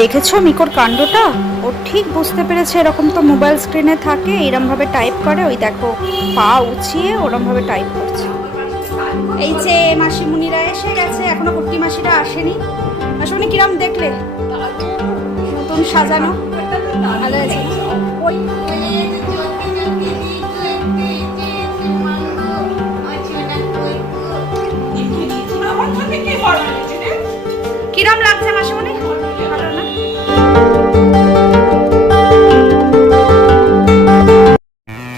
দেখেছো মিকোর কাণ্ডটা? ও ঠিক বুঝতে পেরেছে এরকম তো মোবাইল স্ক্রিনে থাকে, এরমভাবে টাইপ করে। ওই দেখো পা উঁচিয়ে ওরমভাবে টাইপ করছে। এই যে মাসিমুনিরা এসে গেছে, এখনো কুট্টি মাসিরা আসেনি। মাসিমুনি কিরম দেখলে? নতুন সাজানো ভালো হয়েছে। কিরম লাগছে মাসিমুনি? ভালো না?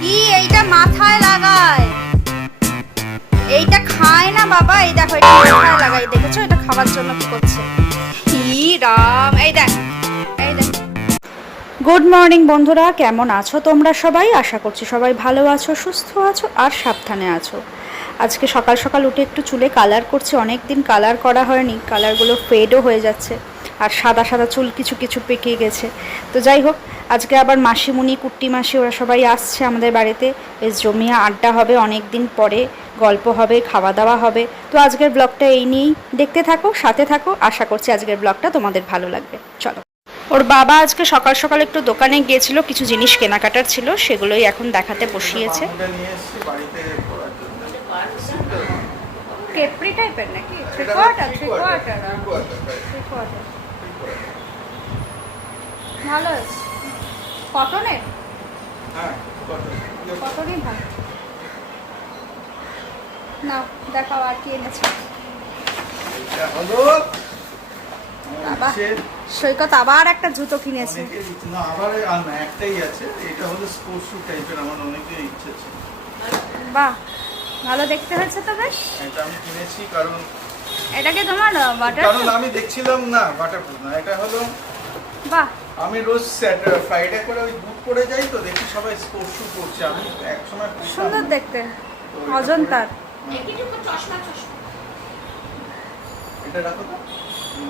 কি এইটা মাথায় লাগায়? এইটা খায় না বাবা। এই দেখো এটা মাথায় লাগাই, দেখেছো? এটা খাওয়ার জন্য কি করছে? কি রাম! এই দেখ, এই দেখ। গুড মর্নিং বন্ধুরা, কেমন আছো তোমরা সবাই? আশা করছি সবাই ভালো আছো, সুস্থ আছো আর সাবধানে আছো। আজকে সকাল সকাল উঠে একটু চুলে কালার করছি। অনেক দিন কালার করা হয়নি, কালারগুলো ফেডও হয়ে যাচ্ছে আর সাদা সাদা চুল কিছু কিছু পেকে গেছে। তো যাই হোক, আজকে আবার মাসিমুনি, কুট্টি মাসি ওরা সবাই আসছে আমাদের বাড়িতে। বেশ জমিয়ে আড্ডা হবে, অনেক দিন পরে গল্প হবে, খাওয়া দাওয়া হবে। তো আজকের ব্লগটা এই নিয়েই, দেখতে থাকো, সাথে থাকো। আশা করছি আজকের ব্লগটা তোমাদের ভালো লাগবে। চলো। ওর বাবা আজকে সকাল সকাল একটু দোকানে গিয়েছিল, কিছু জিনিস কেনাকাটার ছিল, সেগুলোই এখন দেখাতে বসিয়েছে। কেপরি টাইপের নাকি? থ্রি কোয়ার্টার ভালো আছে। কটনের? হ্যাঁ, কটনই ভালো। নাও দেখাও আর কি এনেছে। এটা হলো বাবা সৈকত আবার একটা জুতো কিনেছে। না, আবার না, একটাই আছে। এটা হলো স্পোর্টস শু টাইপের, আমার অনেকের ইচ্ছে ছিল। বাহ, ভালো দেখতে হয়েছে তো বেশ। এটা আমি কিনেছি কারণ এটাকে তোমার বাটার, কারণ আমি দেখছিলাম না বাটারপ্রুফ না, এটা হলো। বাহ, আমি রোজ ফ্রাইডে করে ওই বুট পরে যাই, তো দেখি সবাই স্পোর্টস শু পরছে। আমি এক সময় সুন্দর দেখতে, অজন্তার। এটা রাখো তো,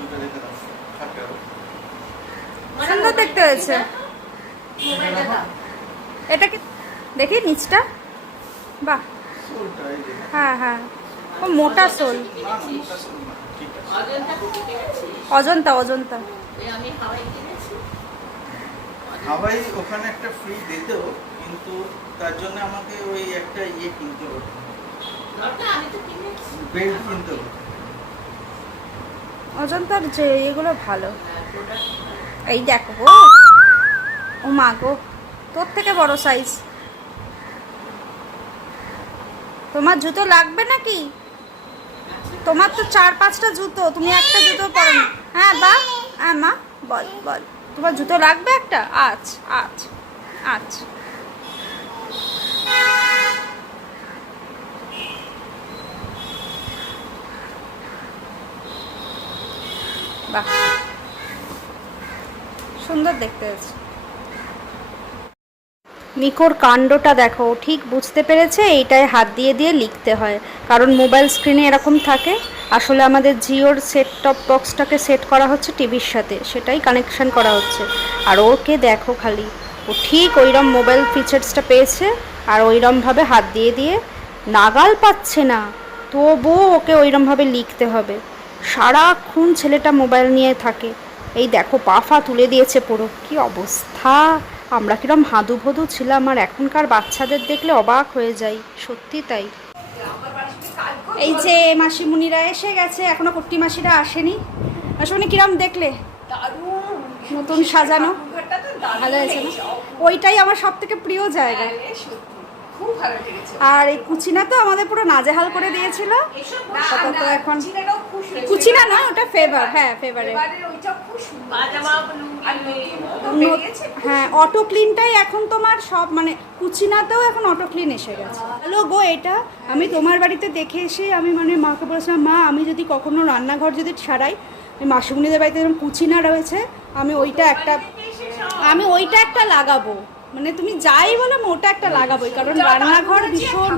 এটা রেখে দাও, থাকে আরো। সুন্দর দেখতে হয়েছে। এটা কি দেখি নিচটা? বাহ, সোলটা এই যে। হ্যাঁ হ্যাঁ, ও মোটা সোল। না, না, মোটা সোল না, ঠিক আছে। অজন্তা, অজন্তা। হাওয়াই ওখানে একটা ফ্রি দিত, কিন্তু তার জন্য আমাকে ওই একটা কিনতে হতো, বেল্ট কিনতে হতো। অজন্তার যে এগুলো ভালো। এই দেখো গো, ও মা গো, তোর থেকে বড় সাইজ। তোমার জুতো লাগবে নাকি? তোমার তো 4-5টা জুতো, তুমি একটা জুতো পরো না। হ্যাঁ বা, হ্যাঁ মা, বল বল, তোমার জুতো লাগবে একটা? আচ্ছা আচ্ছা আচ্ছা। বাহ, সুন্দর দেখতে হয়েছে। মিকোর কাণ্ডটা দেখো, ঠিক বুঝতে পেরেছে এইটায় হাত দিয়ে দিয়ে লিখতে হয়, কারণ মোবাইল স্ক্রিনে এরকম থাকে। আসলে আমাদের জিওর সেট টপ বক্সটাকে সেট করা হচ্ছে টিভির সাথে, সেটাই কানেকশান করা হচ্ছে। আর ওকে দেখো খালি, ও ঠিক ওইরকম মোবাইল ফিচার্সটা পেয়েছে আর ওইরমভাবে হাত দিয়ে দিয়ে, নাগাল পাচ্ছে না তবুও ওকে ওইরমভাবে লিখতে হবে। সারাক্ষণ ছেলেটা মোবাইল নিয়ে থাকে। এই দেখো পা ফা তুলে দিয়েছে পুরো, কি অবস্থা! আমরা কিরম হাদু ভদু ছিলাম, আর এখনকার বাচ্চাদের দেখলে অবাক হয়ে যাই, সত্যি তাই। এই যে মাসিমুনিরা এসে গেছে, এখনো কুট্টি মাসিরা আসেনি। মাসিমুনি কিরম দেখলে? নতুন সাজানো ভালো হয়েছে না? ওইটাই আমার সব থেকে প্রিয় জায়গা। আর এই কুচিনা তো আমাদের পুরো নাজেহাল করে দিয়েছিল। তো এখন কুচিনা না, ওটা ফেভার। হ্যাঁ, ফেভারে। হ্যাঁ, অটো ক্লিনটাই এখন তোমার সব, মানে কুচিনাতেও এখন অটো ক্লিন এসে গেছে। হ্যালো গো, এটা আমি তোমার বাড়িতে দেখে এসে আমি মানে মাকে বলেছিলাম, মা আমি যদি কখনো রান্নাঘর যদি ছাড়াই, মাসিমুনিদের বাড়িতে যেমন কুচিনা রয়েছে, আমি ওইটা একটা লাগাবো। মানে তুমি যাই বলো, আমি ওটা একটা লাগাবোই, কারণ রান্নাঘর ভীষণ।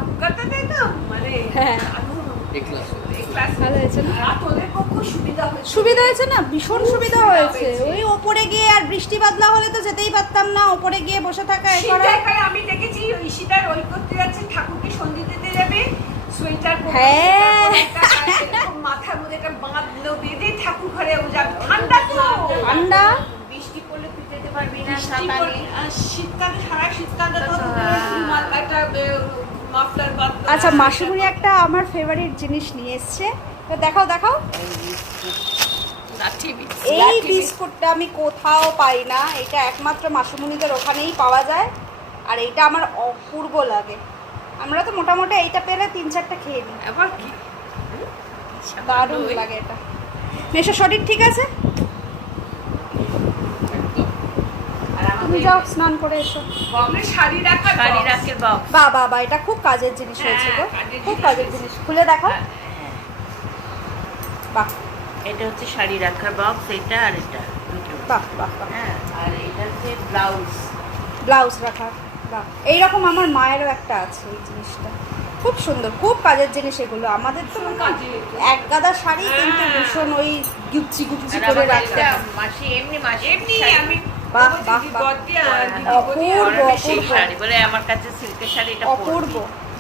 হ্যাঁ, ভালো হয়েছে না? সুবিধা হয়েছে না, ভীষণ সুবিধা হয়েছে। ওই ওপরে গিয়ে আর বৃষ্টি বাদলা হলে তো যেতেই পারতাম না, ওপরে গিয়ে বসে থাকা। আমি দেখেছি ঈশিতার ওই করতে যাচ্ছে, ঠাকুরকে সন্ধি দিতে যাবে, সোয়েটার পরে, হ্যাঁ, মাথার মধ্যে একটা বাঁধলো, বেঁধে ঠাকুর ঘরে যাবে। ঠান্ডা তো, ঠান্ডা শীতকালে সারা শীতকালে তো একটা মাফলার বাদ। আচ্ছা মাসিমণি একটা আমার ফেভারিট জিনিস নিয়ে এসছে, তো দেখাও দেখাও। এই বিস্কুটটা আমি কোথাও পাই না, এটা একমাত্র মাসিমণিদের ওখানেই পাওয়া যায়, আর এইটা আমার অপূর্ব লাগে। আমরা তো মোটামুটি এইটা পেলে 3-4টা খেয়ে নিই, আবার কি দারুণ লাগে এটা। মেশো শরীর ঠিক আছে? তুমি যাও স্নান করে এসো। বগলে শাড়ি রাখার বক্স। বাবা এটা খুব কাজের জিনিস হয়েছে গো, কাজের খুব জিনিস কাজের জিনিস। খুলে দেখো। বাহ এটা হচ্ছে শাড়ি রাখার বক্স, এটা আর এটা দুটো। বাহ বাহ বাহ। হ্যাঁ, আর এটা হচ্ছে ব্লাউজ। ব্লাউজ রাখার, বাহ। এইরকম আমার মায়েরও একটা আছে এই জিনিসটা, খুব সুন্দর, খুব কাজের জিনিস এগুলো। আমাদের তো মনে হয় এক গাদা শাড়ি, কিন্তু ভীষণ ওই গুচি গুচি আর করে আমাদের রাখতে এটা হয়। মাসি এমনি এমনি আমি বাহ, বাহ, বাহ। অপূর্ব সেই অপূর্ব শাড়ি বলে আমার কাছে সিল্কের শাড়ি এটা অপূর্ব,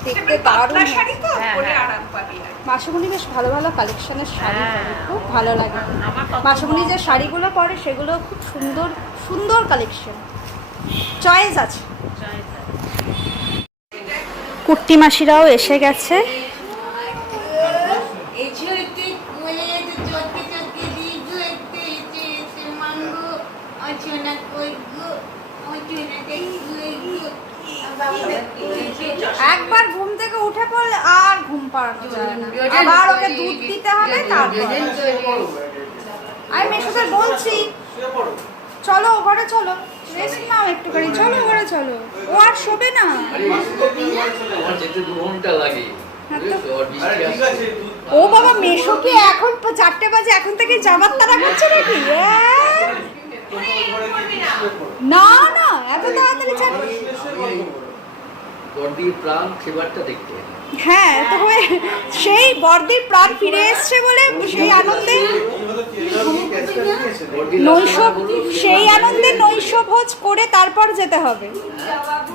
দেখতে পাতলা দারুণ শাড়ি তো হ্যাঁ, পরে হ্যাঁ। আরাম পাবি আর কি। মাসুমণি বেশ ভালো ভালো কালেকশনের শাড়ি হ্যাঁ। পরে, খুব ভালো লাগে। আমার কত মাসুমণি যে শাড়িগুলো পরে সেগুলো খুব সুন্দর সুন্দর কালেকশন, চয়েস আছে। কুর্তি মাসিরাও এসে গেছে। একবার ঘুম থেকে উঠে পড়লে আর ঘুম পাড়ানো যায় না, আবার ওকে দুধ দিতে হবে। তারপর আমি মেশোদের বলছি চলো ঘরে চলো, রেস্ট নাও একটুখানি, চলো ঘরে চলো। ও আর শোবে না। আমার যেতে 2 ঘন্টা লাগে, বুঝেছো? আর বৃষ্টি আসছে। ও বাবা, মেশো কি এখন 4টে বাজে এখন থেকে যাবার তারা করছে নাকি? না না, এত তাড়াতাড়ি যাবে? বড়দির প্রাণ ফেভারটা দেখতে। হ্যাঁ, তো হয়ে সেই বর্দির প্রাণ ফিরে এসছে বলে সেই আনন্দে সেই আনন্দে নৈশভোজ করে তারপর যেতে হবে।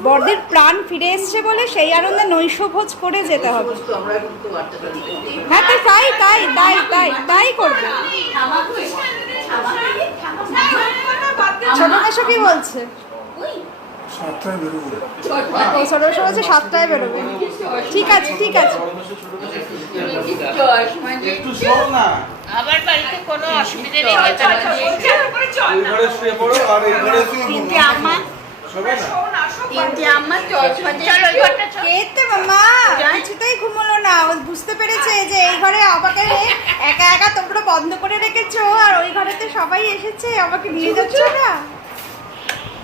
বর্দির প্রাণ ফিরে এসছে বলে সেই আনন্দে নৈশভোজ করে যেতে হবে। তো আমরা কিন্তু 8টা বাজে। হ্যাঁ, তো তাই তাই তাই তাই তাই করবে। ছোট মেশো কি বলছে? ও ছোট মেশো বলছে 7টায় বেরোবে। ঠিক আছে ঠিক আছে। একটু শোও না, আবার বাড়িতে কোনো অসুবিধা নেই, ওই ঘরে শুয়ে পড়ো আর এই ঘরে শুয়ে কিন্তু আমার শোবে না। চলো ওই ঘরটা চলো। কেতে মামা কিছুতেই ঘুমোলো না, ও বুঝতে পেরেছে যে এই ঘরে আমাকে একা একা তোমরা বন্ধ করে রেখেছো, আর ওই ঘরেতে সবাই এসেছে, আমাকে নিয়ে যাচ্ছ না।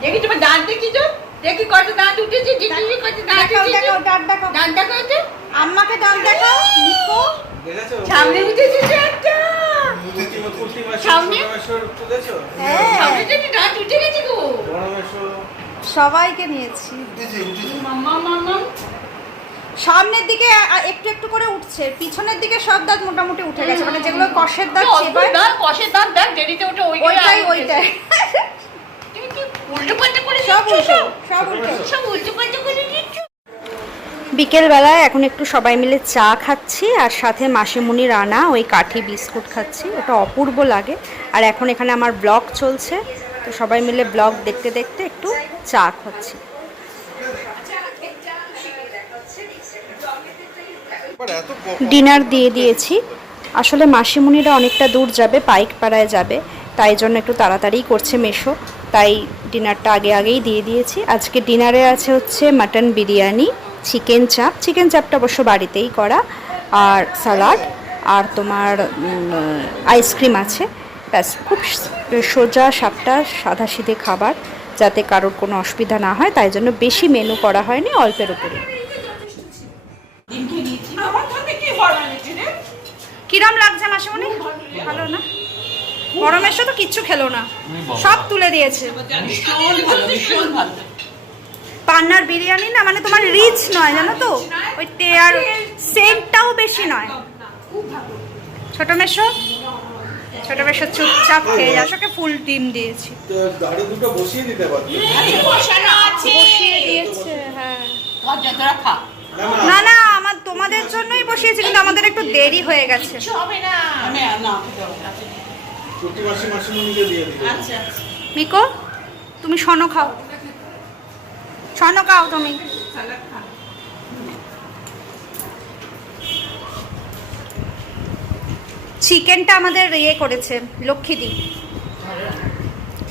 দেখি তোমার দাঁত দেখি তো, দেখি কত দাঁত উঠেছে, দেখি কত দাঁত দেখাও উঠেছে। দেখাও, ডান দেখাও, দাঁত দেখা হচ্ছে, আম্মাকে ডান দেখাও। নিকো দেখেছো? সামনে উঠেছে যে একটা। কুর্তি মাসি সামনে? ছোট মেশোর তুলেছো? হ্যাঁ, সামনে যে একটা দাঁত উঠে গেছে গো। বড় মেশো সবাইকে নিয়েছি। মাম্মা মাম্মা। সামনের দিকে একটু একটু করে উঠছে, পিছনের দিকে সব দাঁত মোটামুটি উঠে গেছে, মানে যেগুলো কষের দাঁত চেপায় দাঁত কষের দাঁত দেখ দেরিতে উঠে ওইটাই ওইটাই উল্টো পাল্টা করে সব দিচ্ছ উল্টো, সব উল্টো। সব উল্টো পাল্টা করে দিচ্ছ। বিকেলবেলায় এখন একটু সবাই মিলে চা খাচ্ছি, আর সাথে মাসিমণি রানা ওই কাঠি বিস্কুট খাচ্ছি, ওটা অপূর্ব লাগে। আর এখন এখানে আমার ব্লগ চলছে, তো সবাই মিলে ব্লগ দেখতে দেখতে একটু চা খাচ্ছি। ডিনার দিয়ে দিয়েছি। আসলে মাসিমণিরা অনেকটা দূর যাবে, পাইকপাড়ায় যাবে, তাই জন্য একটু তাড়াতাড়ি করছে মেশো, তাই ডিনারটা আগেই দিয়ে দিয়েছি। আজকে ডিনারে আছে হচ্ছে মাটন বিরিয়ানি, চিকেন চাপটা অবশ্য বাড়িতেই করা, আর স্যালাড, আর তোমার আইসক্রিম আছে। ব্যাস, খুব সোজা সাপটা সাদাসিধে খাবার, যাতে কারোর কোনো অসুবিধা না হয়, তাই জন্য বেশি মেনু করা হয়নি, অল্পের উপরে। আমার সাথে কি বানাচ্ছি রে? কিরম লাগছে মাসিমণি? ভালো না? গরম এসে তো কিচ্ছু খেলো না, সব তুলে দিয়েছে। ভীষণ ভালো, ভীষণ ভালো। পান্নার বিরিয়ানি না, মানে তোমার রিচ নয় জানো তো, ওই আর সেন্টটাও বেশি নয়। ছোট মেশো চুপচাপ খেয়ে যাস, ওকে ফুল ডিম দিয়েছি। তো দাঁড়ে দুটো বসিয়ে দিতে পারবে। বসানো আছে। বসিয়ে দিয়েছে, হ্যাঁ। যতটা খা। না না, আমার তোমাদের জন্যই বসিয়েছি, কিন্তু আমাদের একটু দেরি হয়ে গেছে। হবে না। কুর্তি মাসি মাসিমণিকে দিয়ে দিবে। আচ্ছা। মিকো তুমি শোনো খাও, শোনো খাও তুমি। স্যালাড খা। চিকেনটা আমাদের ইয়ে করেছে লক্ষ্মীদি,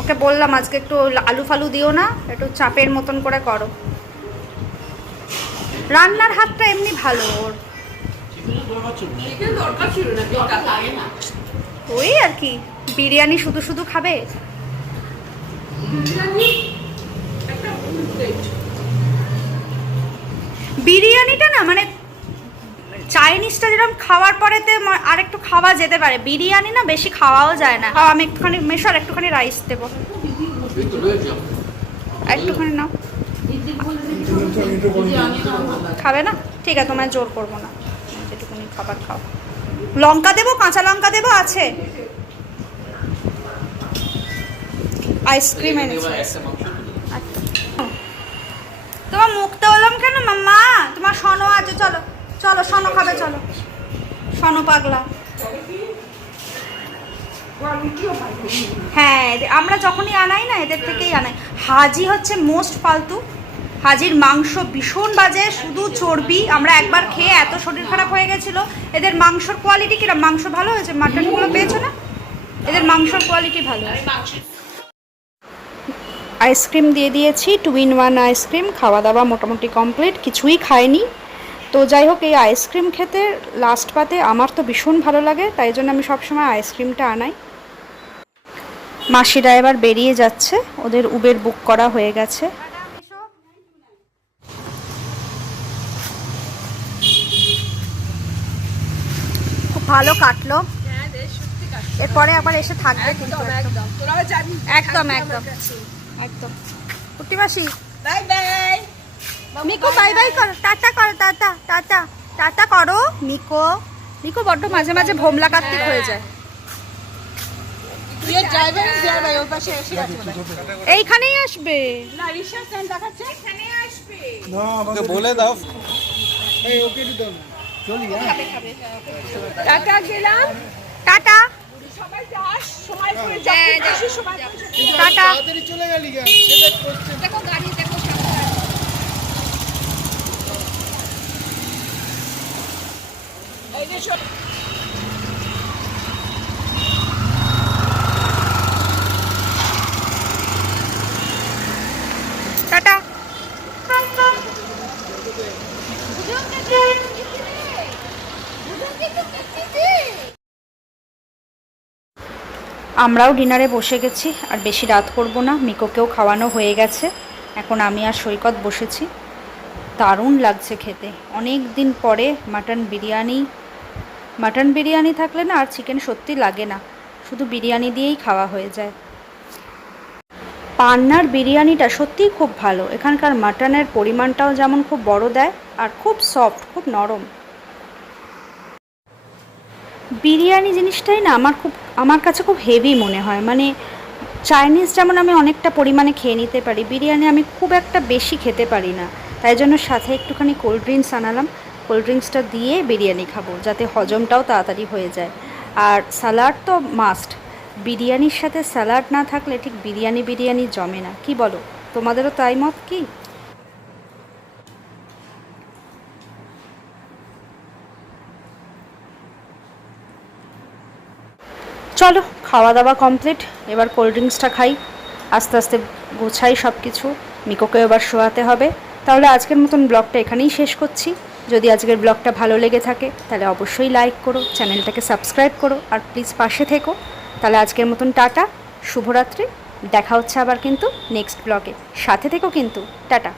ওকে বললাম আজকে একটু আলু ফালু দিও না, একটু চাপের মতন করে করো। রান্নার হাতটা এমনি ভালো ওর, চিকেন দরকার ছিল না, বেকার লাগে না। ওই আর কি, বিরিয়ানি শুধু শুধু খাবে। বিরিয়ানি একটা প্লেট। বিরিয়ানিটা না মানে চাইনিজটা যেরকম খাওয়ার পরেতে আর একটু খাওয়া যেতে পারে, বিরিয়ানি না বেশি খাওয়াও যায় না। আমি একটুখানি মেশার একটুখানি রাইস দেবো, একটুখানি নাও। খাবে না? ঠিক আছে, তোমায় জোর করবো না, যেটুকুনি খাবার খাও। লঙ্কা দেবো, কাঁচা লঙ্কা দেবো, আছে আইসক্রিম এনেছি। তোমার মুখতে হলাম কেন মাম্মা? তোমার শোনো আছে, চলো চলো শোনো খাবে, চলো শোনো পাগলা। হ্যাঁ, আমরা যখনই আনাই না এদের থেকেই আনাই। হাজি হচ্ছে মোস্ট ফালতু, হাজির মাংস ভীষণ বাজে, শুধু চর্বি। আমরা একবার খেয়ে এত শরীর খারাপ হয়ে গেছিল। এদের মাংসর কোয়ালিটি কিরম? মাংস ভালো হয়েছে, মাটনগুলো পেয়েছো না? এদের মাংসর কোয়ালিটি ভালো। আইসক্রিম দিয়ে দিয়েছি, 2 in 1 আইসক্রিম। খাওয়া দাওয়া মোটামুটি কমপ্লিট, কিছুই খাইনি। তো যাই হোক, এই আইসক্রিম খেতে লাস্ট পাতে আমার তো ভীষণ ভালো লাগে, তাই জন্য আমি সবসময় আইসক্রিমটা আনাই। মাসিরা এবার বেরিয়ে যাচ্ছে, ওদের উবের বুক করা হয়ে গেছে। খুব ভালো কাটলো, এরপরে আবার এসে থাকবে কিন্তু একদম একদম একদম। কুটি মাসি বাই বাই। মিকো বাই বাই করো, টাটা করো, টাটা টাটা টাটা করো। মিকো মিকো বড্ড মাঝে মাঝে ভোমলা কার্তিক হয়ে যায়। তুই ড্রাইভার যাবে ভাই, ওর পাশে এসে আছে এইখানেই আসবে। না, রিক্সা স্ট্যান্ড দেখাচ্ছে, এখানে আসবে। ওকে বলে দাও। টাটা গেলাম। টাটা সবাই যাস, সময় করে যাস, বেশি সময় করে টাটা। দেখো গাড়ি দেখো। এই যে টাটা। আমরাও ডিনারে বসে গেছি, আর বেশি রাত করব না। মিকোকেও খাওয়ানো হয়ে গেছে, এখন আমি আর সৈকত বসেছি। দারুণ লাগছে খেতে, অনেক দিন পরে মাটন বিরিয়ানি। মাটন বিরিয়ানি থাকলে না আর চিকেন সত্যি লাগে না, শুধু বিরিয়ানি দিয়েই খাওয়া হয়ে যায়। পান্নার বিরিয়ানিটা সত্যিই খুব ভালো, এখানকার মাটনের পরিমাণটাও যেমন খুব বড় দেয়, আর খুব সফট, খুব নরম। বিরিয়ানি জিনিসটাই না আমার কাছে খুব হেভি মনে হয়। মানে চাইনিজ যেমন আমি অনেকটা পরিমাণে খেয়ে নিতে পারি, বিরিয়ানি আমি খুব একটা বেশি খেতে পারি না। তাই জন্য সাথে একটুখানি কোল্ড ড্রিঙ্কস আনালাম, কোল্ড ড্রিঙ্কসটা দিয়ে বিরিয়ানি খাবো, যাতে হজমটাও তাড়াতাড়ি হয়ে যায়। আর স্যালাড তো মাস্ট, বিরিয়ানির সাথে স্যালাড না থাকলে ঠিক বিরিয়ানি জমে না। কি বলো, তোমাদেরও তাই মত কি? চলো, খাওয়া দাওয়া কমপ্লিট, এবার কোল্ড ড্রিঙ্কসটা খাই, আস্তে আস্তে গোছাই সব কিছু। মিকোকে এবার শোয়াতে হবে। তাহলে আজকের মতন ব্লগটা এখানেই শেষ করছি। যদি আজকের ব্লগটা ভালো লেগে থাকে তাহলে অবশ্যই লাইক করো, চ্যানেলটাকে সাবস্ক্রাইব করো, আর প্লিজ পাশে থেকো। তাহলে আজকের মতন টাটা, শুভরাত্রি। দেখা হচ্ছে আবার কিন্তু নেক্সট ব্লগে, সাথে থেকো কিন্তু। টাটা।